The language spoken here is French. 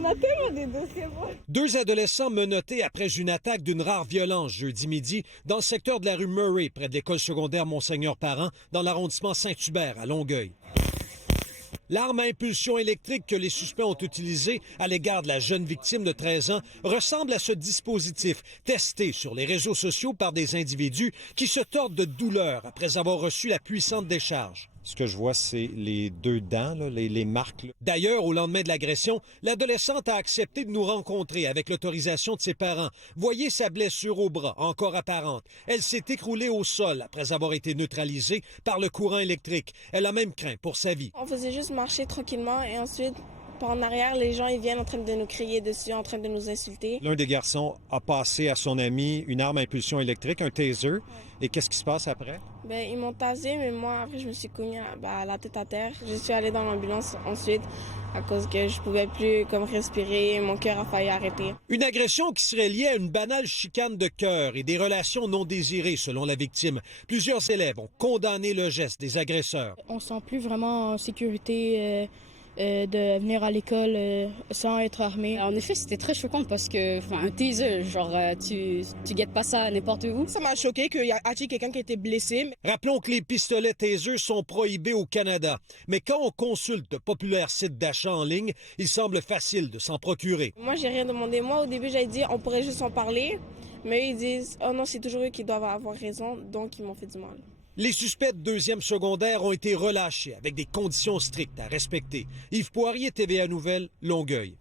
On a tellement des dossiers. Deux adolescents menottés après une attaque d'une rare violence jeudi midi dans le secteur de la rue Murray, près de l'école secondaire Monseigneur-Parent, dans l'arrondissement Saint-Hubert, à Longueuil. L'arme à impulsion électrique que les suspects ont utilisée à l'égard de la jeune victime de 13 ans ressemble à ce dispositif testé sur les réseaux sociaux par des individus qui se tordent de douleur après avoir reçu la puissante décharge. Ce que je vois, c'est les deux dents, là, les marques. D'ailleurs, au lendemain de l'agression, l'adolescente a accepté de nous rencontrer avec l'autorisation de ses parents. Voyez sa blessure au bras, encore apparente. Elle s'est écroulée au sol après avoir été neutralisée par le courant électrique. Elle a même craint pour sa vie. On faisait juste marcher tranquillement et ensuite, par en arrière, les gens ils viennent en train de nous crier dessus, en train de nous insulter. L'un des garçons a passé à son ami une arme à impulsion électrique, un taser. Et qu'est-ce qui se passe après? Ils m'ont tasé, mais moi, après, je me suis cogné la tête à terre. Je suis allée dans l'ambulance ensuite à cause que je pouvais plus comme respirer. Mon cœur a failli arrêter. Une agression qui serait liée à une banale chicane de cœur et des relations non désirées, selon la victime. Plusieurs élèves ont condamné le geste des agresseurs. On ne se sent plus vraiment en sécurité de venir à l'école sans être armé. En effet, c'était très choquant parce que, un taser, genre, tu guettes pas ça n'importe où. Ça m'a choqué qu'il y a quelqu'un qui a été blessé. Rappelons que les pistolets taser sont prohibés au Canada. Mais quand on consulte de populaires sites d'achat en ligne, il semble facile de s'en procurer. Moi, j'ai rien demandé. Moi, au début, j'avais dit on pourrait juste en parler. Mais eux, ils disent oh non, c'est toujours eux qui doivent avoir raison. Donc, ils m'ont fait du mal. Les suspects de deuxième secondaire ont été relâchés avec des conditions strictes à respecter. Yves Poirier, TVA Nouvelles, Longueuil.